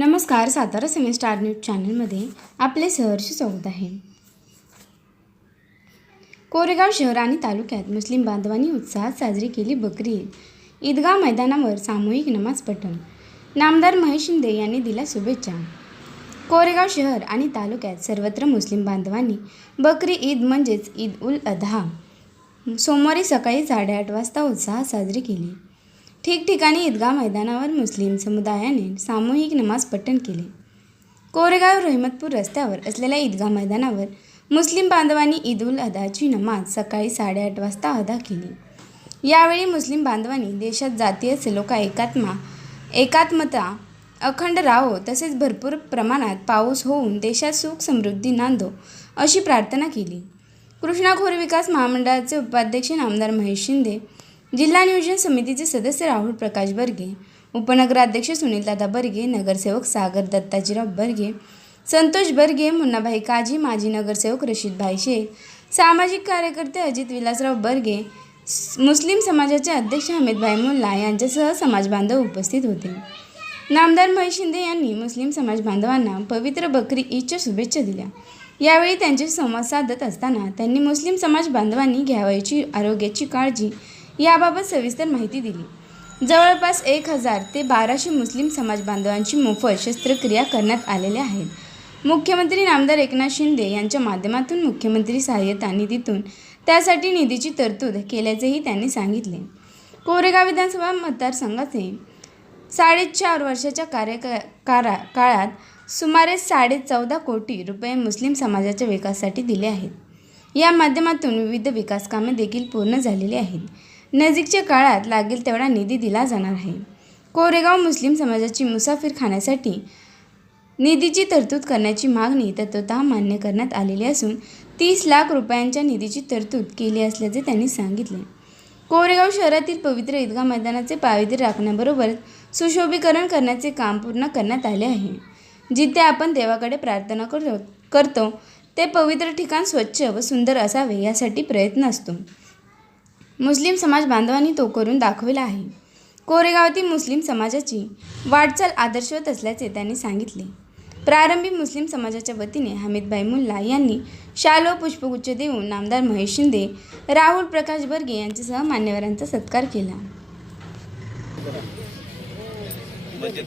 नमस्कार Satara semi star news चॅनलमध्ये आपले सहर्ष स्वागत आहे. कोरेगाव शहर आणि तालुक्यात मुस्लिम बांधवांनी उत्साहात साजरी केली बकरी ईद. ईदगाव मैदानावर सामूहिक नमाज पठण. नामदार महेश शिंदे यांनी दिल्या शुभेच्छा. कोरेगाव शहर आणि तालुक्यात सर्वत्र मुस्लिम बांधवांनी बकरी ईद म्हणजेच ईद उल अधा. सोमवारी सकाळी साडेआठ वाजता उत्साहात साजरी केली. ठिकठिकाणी ईदगाह मैदानावर मुस्लिम समुदायाने सामूहिक नमाज पठण केले. कोरेगाव रहिमतपूर रस्त्यावर असलेल्या ईदगाह मैदानावर मुस्लिम बांधवांनी ईद उल अदाची नमाज सकाळी साडेआठ वाजता अदा केली. यावेळी मुस्लिम बांधवांनी देशात जातीय सलोखा एकात्मा एकात्मता अखंड राहो तसेच भरपूर प्रमाणात पाऊस होऊन देशात सुख समृद्धी नांदो अशी प्रार्थना केली. कृष्णा खोर विकास महामंडळाचे उपाध्यक्ष नामदार महेश शिंदे जिल्हा नियोजन समितीचे सदस्य राहुल प्रकाश बर्गे उपनगराध्यक्ष सुनीलदादा बर्गे नगरसेवक सागर दत्ताजीराव बर्गे संतोष बर्गे मुन्नाभाई काजी माजी नगरसेवक रशीदभाई शेख सामाजिक कार्यकर्ते अजित विलासराव बर्गे मुस्लिम समाजाचे अध्यक्ष हमीदभाई मुल्ला यांच्यासह समाजबांधव उपस्थित होते. नामदार महेश शिंदे यांनी मुस्लिम समाज बांधवांना पवित्र बकरी ईदच्या शुभेच्छा दिल्या. यावेळी त्यांचे संवाद साधत असताना त्यांनी मुस्लिम समाज बांधवांनी घ्यावयाची आरोग्याची काळजी याबाबत सविस्तर माहिती दिली. जवळपास एक हजार ते बाराशे मुस्लिम समाज बांधवांची मोफत शस्त्रक्रिया करण्यात आलेल्या आहेत. मुख्यमंत्री नामदार एकनाथ शिंदे यांच्या माध्यमातून मुख्यमंत्री सहाय्यता निधीतून त्यासाठी निधीची तरतूद केल्याचेही त्यांनी सांगितले. कोरेगाव विधानसभा मतदारसंघाचे साडेचार वर्षाच्या कार्यकारा काळात सुमारे साडे चौदा कोटी रुपये मुस्लिम समाजाच्या विकासासाठी दिले आहेत. या माध्यमातून विविध विकास कामे देखील पूर्ण झालेली आहेत. नजीकच्या काळात लागेल तेवढा निधी दिला जाणार आहे. कोरेगाव मुस्लिम समाजाची मुसाफिर खाण्यासाठी निधीची तरतूद करण्याची मागणी तत्वतः मान्य करण्यात आलेली असून तीस लाख रुपयांच्या निधीची तरतूद केली असल्याचे त्यांनी सांगितले. कोरेगाव शहरातील पवित्र ईदगाह मैदानाचे पावित्र्य राखण्याबरोबर सुशोभीकरण करण्याचे काम पूर्ण करण्यात आले आहे. जिथे आपण देवाकडे प्रार्थना करतो करतो ते पवित्र ठिकाण स्वच्छ व सुंदर असावे यासाठी प्रयत्न असतो. मुस्लिम समाज बांधवांनी तो करून दाखविला आहे. कोरेगावातील मुस्लिम समाजाची वाटचाल आदर्शवत असल्याचे त्यांनी सांगितले. प्रारंभी मुस्लिम समाजाच्या वतीने हमीदभाई मुल्ला यांनी शालो पुष्पगुच्छ देऊन नामदार महेश शिंदे राहुल प्रकाश बर्गे यांच्यासह मान्यवरांचा सत्कार केला. मस्जिद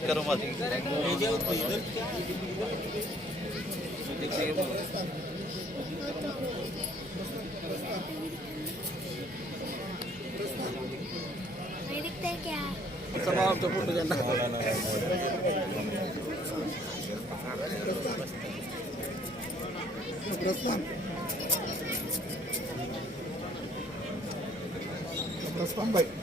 करो मत नहीं दिखता है क्या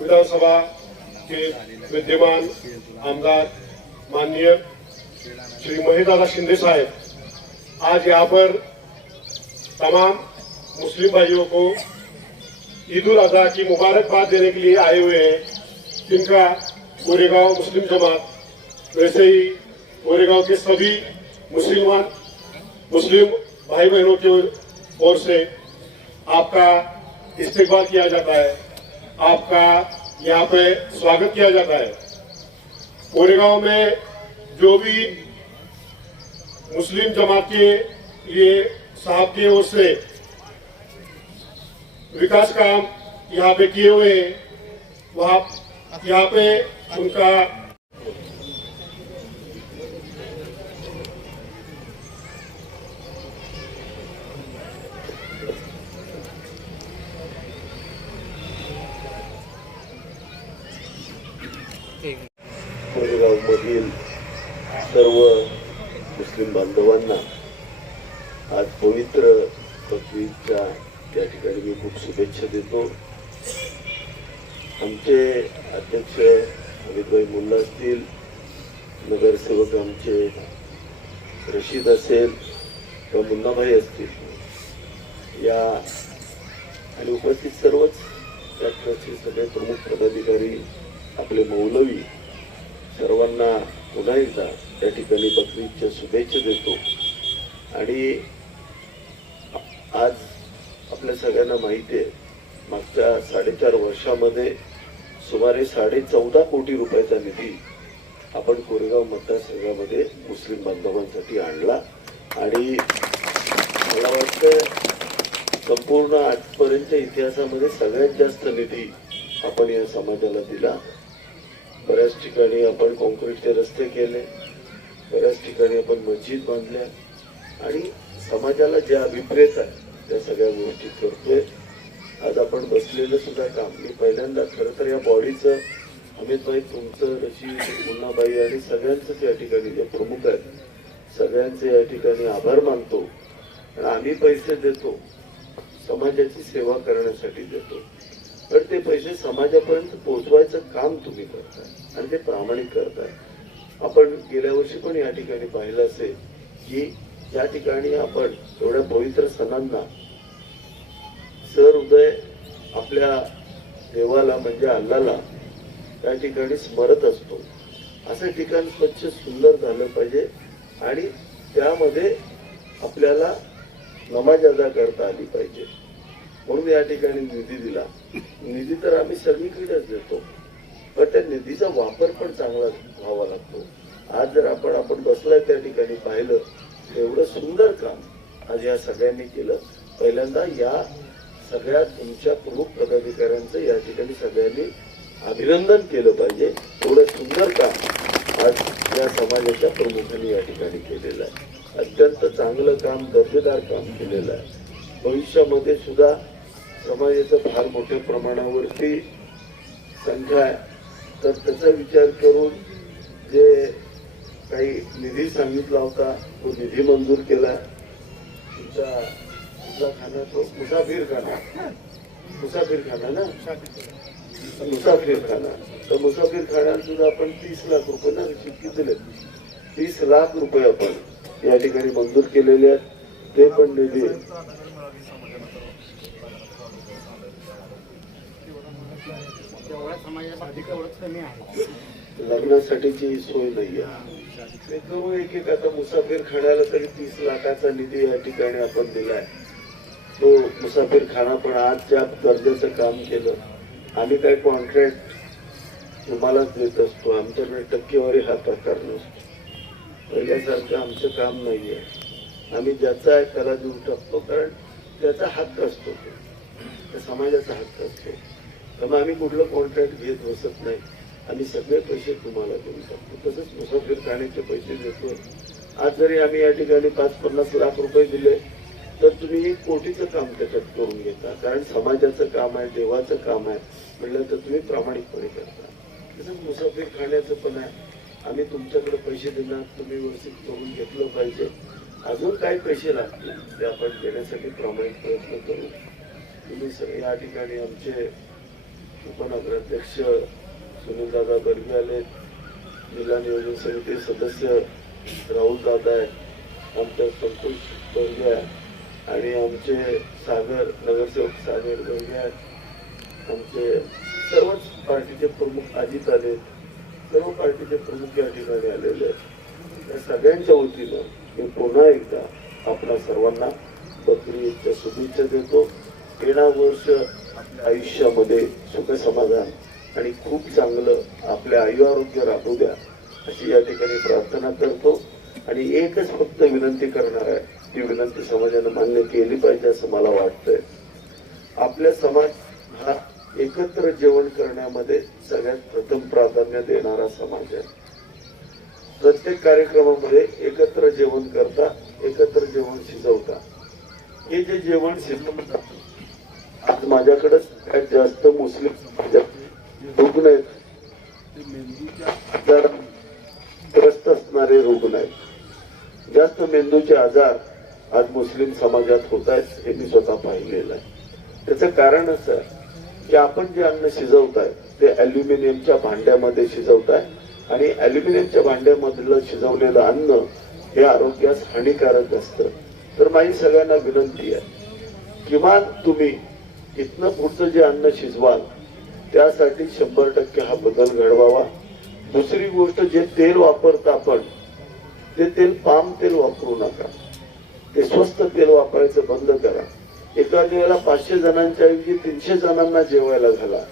विधानसभा के विद्यमान आमदार माननीय श्री महेशदादा शिंदे साहेब आज यहाँ पर तमाम मुस्लिम भाइयों को ईद उल अजहा की मुबारकबाद देने के लिए आए हुए हैं। जिनका गोरेगांव मुस्लिम जमात, वैसे ही गोरेगांव के सभी मुसलमान, मुस्लिम भाई बहनों के ओर से आपका इस्तेकबाल किया जाता है। आपका यहाँ पे स्वागत किया जाता है। कोरेगांव में जो भी मुस्लिम जमात के लिए साहब की ओर से विकास काम यहाँ पे किए हुए हैं। वहाँ यहाँ पे उनका मधील सर्व मुस्लिम बांधवांना आज पवित्र बकरीदच्या त्या ठिकाणी मी खूप शुभेच्छा देतो. आमचे अध्यक्ष अमितभाई मुल्ला असतील नगरसेवक आमचे रशीद असेल किंवा मुन्नाभाई असतील. या आणि उपस्थित सर्वच त्या ट्रस्टचे सगळे प्रमुख पदाधिकारी आपले मौलवी सर्वांना पुन्हा एकदा त्या ठिकाणी बकरीदच्या शुभेच्छा देतो. आणि आज आपल्या सगळ्यांना माहिती आहे मागच्या साडेचार वर्षामध्ये सुमारे साडे चौदा कोटी रुपयाचा निधी आपण कोरेगाव मतदारसंघामध्ये मुस्लिम बांधवांसाठी आणला. आणि मला वाटतं संपूर्ण आजपर्यंतच्या इतिहासामध्ये सगळ्यात जास्त निधी आपण या समाजाला दिला. बऱ्याच ठिकाणी आपण कॉन्क्रीटचे रस्ते केले बऱ्याच ठिकाणी आपण मस्जिद बांधल्या. आणि समाजाला ज्या अभिप्रेत आहे त्या सगळ्या गोष्टी करतोय. आज आपण बसलेलं सुद्धा काम. मी पहिल्यांदा खरं तर या बॉडीचं अमितबाई तुमचं रशी मुन्नाबाई आणि सगळ्यांचंच या ठिकाणी जे प्रमुख आहेत सगळ्यांचे या ठिकाणी आभार मानतो. आणि आम्ही पैसे देतो. समाजाची सेवा करण्यासाठी देतो. पण ते पैसे समाजापर्यंत पोहोचवायचं काम तुम्ही करताय आणि ते प्रामाणिक करताय. आपण गेल्या वर्षी पण या ठिकाणी पाहिलं असेल की या ठिकाणी आपण एवढ्या पवित्र सणांना हृदय आपल्या देवाला म्हणजे अल्लाला त्या ठिकाणी स्मरत असतो. असं ठिकाण स्वच्छ सुंदर झालं पाहिजे आणि त्यामध्ये आपल्याला नमाज अदा करता आली पाहिजे. म्हणून या ठिकाणी निधी दिला. निधी तर आम्ही सगळीकडेच देतो. पण त्या निधीचा वापर पण चांगला व्हावा लागतो. आज जर आपण आपण बसलाय त्या ठिकाणी पाहिलं एवढं सुंदर काम आज या सगळ्यांनी केलं. पहिल्यांदा या सगळ्या तुमच्या प्रमुख पदाधिकाऱ्यांचं या ठिकाणी सगळ्यांनी अभिनंदन केलं पाहिजे. एवढं सुंदर काम आज या समाजाच्या प्रमुखांनी या ठिकाणी केलेलं आहे. अत्यंत चांगलं काम दर्जेदार काम केलेलं आहे. भविष्यामध्ये सुद्धा समाजाचं फार मोठ्या प्रमाणावरती संख्या आहे. तर त्याचा विचार करून जे काही निधी सांगितला होता तो निधी मंजूर केला. तुमचा खाना तो मुसाफिर खाना। मुसाफिर खाना ना? मुसाफिर खाना। तर मुसाफिर खाण्यात सुद्धा आपण तीस लाख रुपये ना किती दिले तीस लाख रुपये आपण या ठिकाणी मंजूर केलेले आहेत. ते पण निधी लग्नासाठीची सोय नाहीये ते करू एक एक आता मुसाफिर खाण्याला तरी तीस लाखाचा निधी या ठिकाणी आपण दिलाय तो मुसाफिर खाना पण आज ज्या दर्जाचं काम केलं आम्ही काय कॉन्ट्रॅक्ट तुम्हालाच देत असतो आमच्याकडे टक्केवारी हा प्रकार नसतो. पहिल्यासारखं आमचं काम नाही आहे आम्ही ज्याचा आहे त्याला देऊ टाकतो कारण त्याचा हक्क असतो तो. त्या समाजाचा हक्क असतो. त्यामुळे आम्ही कुठलं कॉन्ट्रॅक्ट घेत बसत नाही. आम्ही सगळे पैसे तुम्हाला देऊ शकतो. तसंच मुसाफिर खाण्याचे पैसे देतो आज जरी आम्ही या ठिकाणी पाच पन्नास लाख रुपये दिले तर तुम्ही एक कोटीचं काम त्याच्यात करून घेता? कारण समाजाचं काम आहे देवाचं काम आहे म्हटलं तर तुम्ही प्रामाणिकपणे करता. तसंच मुसाफिर खाण्याचं पण आहे. आम्ही तुमच्याकडे पैसे देणार तुम्ही व्यवस्थित करून घेतलं पाहिजे. अजून काही पैसे लागतील ते आपण देण्यासाठी प्रामाणिक प्रयत्न करू. तुम्ही सगळे या ठिकाणी आमचे उपनगराध्यक्ष सुनीलदादा बर्गे आले. जिल्हा नियोजन समिती सदस्य राहुल दादा आहेत. आमच्या संतोष बर्गे आहे आणि आमचे सागर नगरसेवक सागर बर्गे आहेत. आमचे सर्वच पार्टीचे प्रमुख अजित आले सर्व पार्टीचे प्रमुख या ठिकाणी आलेले आहेत. त्या सगळ्यांच्या वतीनं मी पुन्हा एकदा आपणा सर्वांना बकरी ईदच्या शुभेच्छा देतो. येणार वर्ष आयुष्यामध्ये सुख समाधान आणि खूप चांगलं आपले आयु आरोग्य राबू द्या अशी या ठिकाणी प्रार्थना करतो. आणि एकच फक्त विनंती करणार आहे ती विनंती समाजानं मान्य केली पाहिजे असं मला वाटतंय. आपल्या समाज हा एकत्र जेवण करण्यामध्ये सगळ्यात प्रथम प्राधान्य देणारा समाज आहे. प्रत्येक कार्यक्रमामध्ये एकत्र जेवण करता एकत्र जेवण शिजवता. हे जे जेवण शिजवतात आज माझ्याकडे सगळ्यात जास्त मुस्लिम समाजात रुग्ण आहेत ते मेंदूच्या आजार त्रस्त असणारे रुग्ण आहेत. जास्त मेंदूचे आजार आज मुस्लिम समाजात होत आहेत हे मी स्वतः पाहिलेलं आहे. त्याचं कारण असं की आपण जे अन्न शिजवताय ते अल्युमिनियमच्या भांड्यामध्ये शिजवताय आणि अल्युमिनियमच्या भांड्यामधलं शिजवलेलं अन्न हे आरोग्यास हानिकारक असतं. तर माझी सगळ्यांना विनंती आहे किमान तुम्ही इथनं पुढचं जे अन्न शिजवाल त्यासाठी शंभर टक्के हा बदल घडवावा. दुसरी गोष्ट जे तेल वापरता आपण ते तेल पाम तेल वापरू नका. ते स्वस्त तेल वापरायचं बंद करा. एका वेळेला पाचशे जणांच्या ऐवजी तीनशे जणांना जेवायला घाला.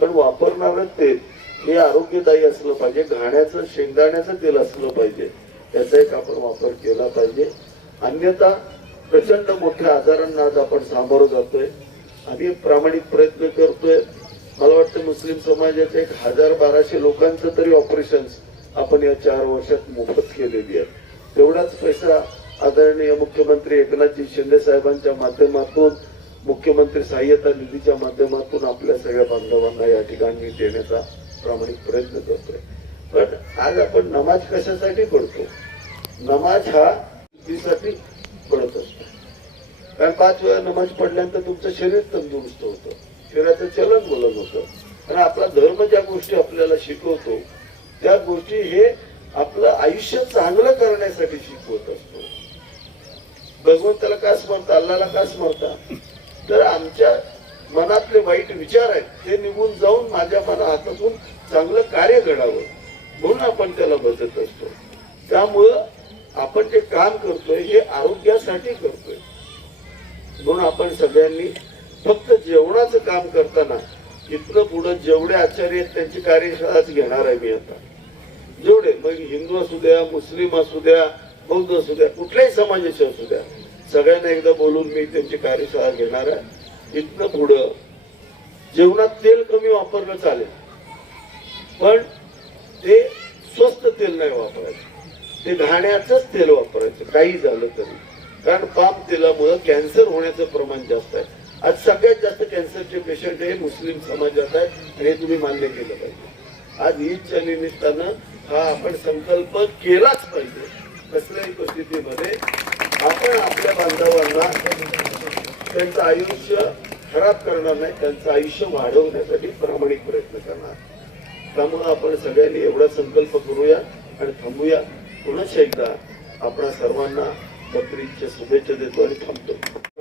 पण वापरणारं तेल हे आरोग्यदायी असलं पाहिजे. घाण्याचं शेंगदाण्याचं तेल असलं पाहिजे. त्याचा एक आपण वापर केला पाहिजे. अन्यथा प्रचंड मोठ्या आजारांना आज आपण सामोरं जातोय. आम्ही प्रामाणिक प्रयत्न करतोय. मला वाटतं मुस्लिम समाजाचे एक हजार बाराशे लोकांचं तरी ऑपरेशन आपण या चार वर्षात मोफत केलेली आहेत. तेवढाच पैसा आदरणीय मुख्यमंत्री एकनाथजी शिंदे साहेबांच्या माध्यमातून मुख्यमंत्री सहाय्यता निधीच्या माध्यमातून आपल्या सगळ्या बांधवांना या ठिकाणी देण्याचा प्रामाणिक प्रयत्न करतोय. पण आज आपण नमाज कशासाठी पडतो नमाज हा शुद्धीसाठी पडत असतो. कारण पाच वेळा नमाज पडल्यानंतर तुमचं शरीर तंदुरुस्त होतं. शरीराचं चलन बोलत होतं. आणि आपला धर्म ज्या गोष्टी आपल्याला शिकवतो त्या गोष्टी हे आपलं आयुष्य चांगलं करण्यासाठी शिकवत असतो. भगवंताला का स्मरता? अल्लाला का स्मरता? तर आमच्या मनातले वाईट विचार आहेत ते निघून जाऊन माझ्या मना हातातून चांगलं कार्य घडावं म्हणून आपण त्याला बसत असतो. त्यामुळं आपण जे काम करतोय हे आरोग्यासाठी करतोय. म्हणून आपण सगळ्यांनी फक्त जेवणाचं काम करताना इथनं पुढं जेवढे आचार्य आहेत त्यांची कार्यशाळाच घेणार आहे मी आता. जेवढे मग हिंदू असू द्या मुस्लिम असू द्या बौद्ध असू द्या कुठल्याही समाजाचे असू द्या सगळ्यांना एकदा बोलून मी त्यांची कार्यशाळा घेणार आहे. इथनं पुढं जेवणात तेल कमी वापरलं चालेल पण ते स्वस्त तेल नाही वापरायचं. ते घाण्याचंच तेल वापरायचं काही झालं तरी. कारण पाम तेलामुळं कॅन्सर होण्याचं प्रमाण जास्त आहे. आज सगळ्यात जास्त कॅन्सरचे पेशंट हे मुस्लिम समाजात आहे आणि हे तुम्ही मान्य केलं पाहिजे. आज ईदच्या निमित्तानं हा आपण संकल्प केलाच पाहिजे. कसल्याही परिस्थितीमध्ये आपण आपल्या बांधवांना त्यांचं आयुष्य खराब करणार नाही त्यांचं आयुष्य वाढवण्यासाठी प्रामाणिक प्रयत्न करणार. त्यामुळं आपण सगळ्यांनी एवढा संकल्प करूया आणि थांबूया. पुन्हा एकदा आपणा सर्वांना बकरीच्या शुभेच्छा देतो आणि थांबतो.